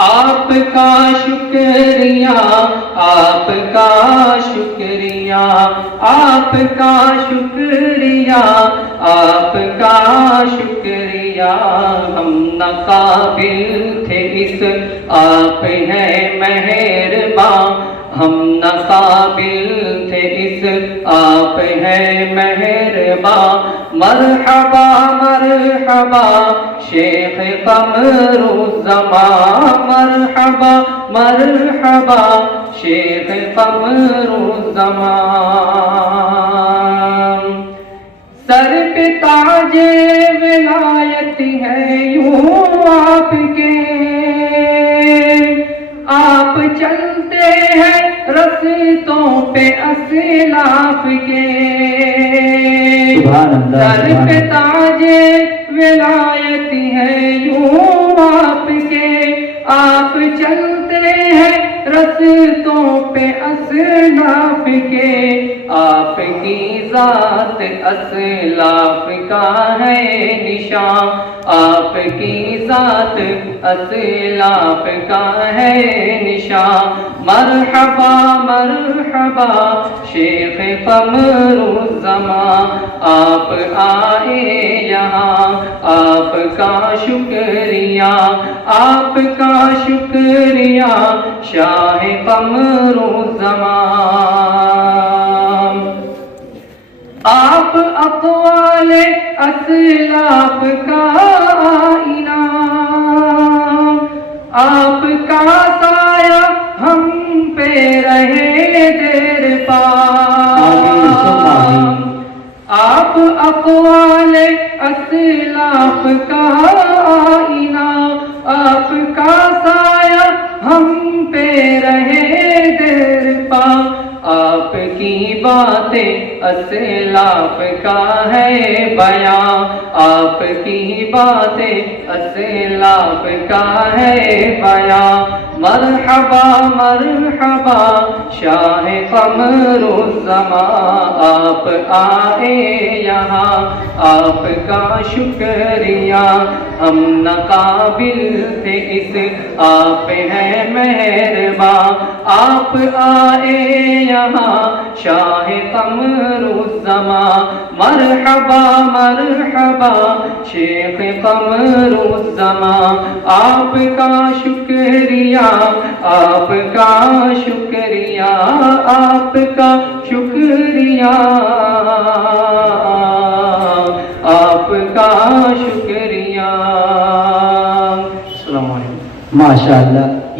آپ کا شکریہ، آپ کا شکریہ، آپ کا شکریہ، آپ کا شکریہ، ہم نہ قابل تھے اس آپ ہیں مہربان، ہم نہ قابل تھے اس آپ ہیں مہربان، مرحبا مرحبا شیخ قمر الزمان، مرحبا مرحبا شیخ قمر الزمان، سر پہ تاج ولایت ہے یوں آپ کے، آپ چلتے ہیں رستوں پہ اسلاف کے، سر پہ تاج ولایت ہے یوں آپ کے، آپ چلتے ہیں رستوں پہ اسلاف کے، آپ کی ذات اسلاف کا ہے نشان، آپ کی ذات اسلاف کا ہے نشان، مرحبا مرحبا شیخ قمر الزمان، آپ آئے یہاں آپ کا شکریہ، آپ کا شکریہ شاہ قمر الزمان، آپ اقوال اسلاف کا آئینہ، آپ کا سایہ ہم پہ رہے دیر پا، آپ اقوال اسلاف کا آئینہ، آپ کا سایہ ہم پہ رہے دیر پا، آپ کی باتیں اسلاف کا ہے بیان، آپ کی باتیں اسلاف کا ہے بیان، مرحبا مرحبا شاہ قمر الزمان، آپ آئے یہاں آپ کا شکریہ، ہم نہ قابل تھے اس آپ ہیں مہربان، آپ آئے یہاں شاہ قمر الزمان، مرحبا مرحبا شیخ قمر الزمان، آپ کا شکریہ، آپ کا شکریہ، آپ کا شکریہ، آپ کا شکریہ، السلام علیکم۔ ماشاءاللہ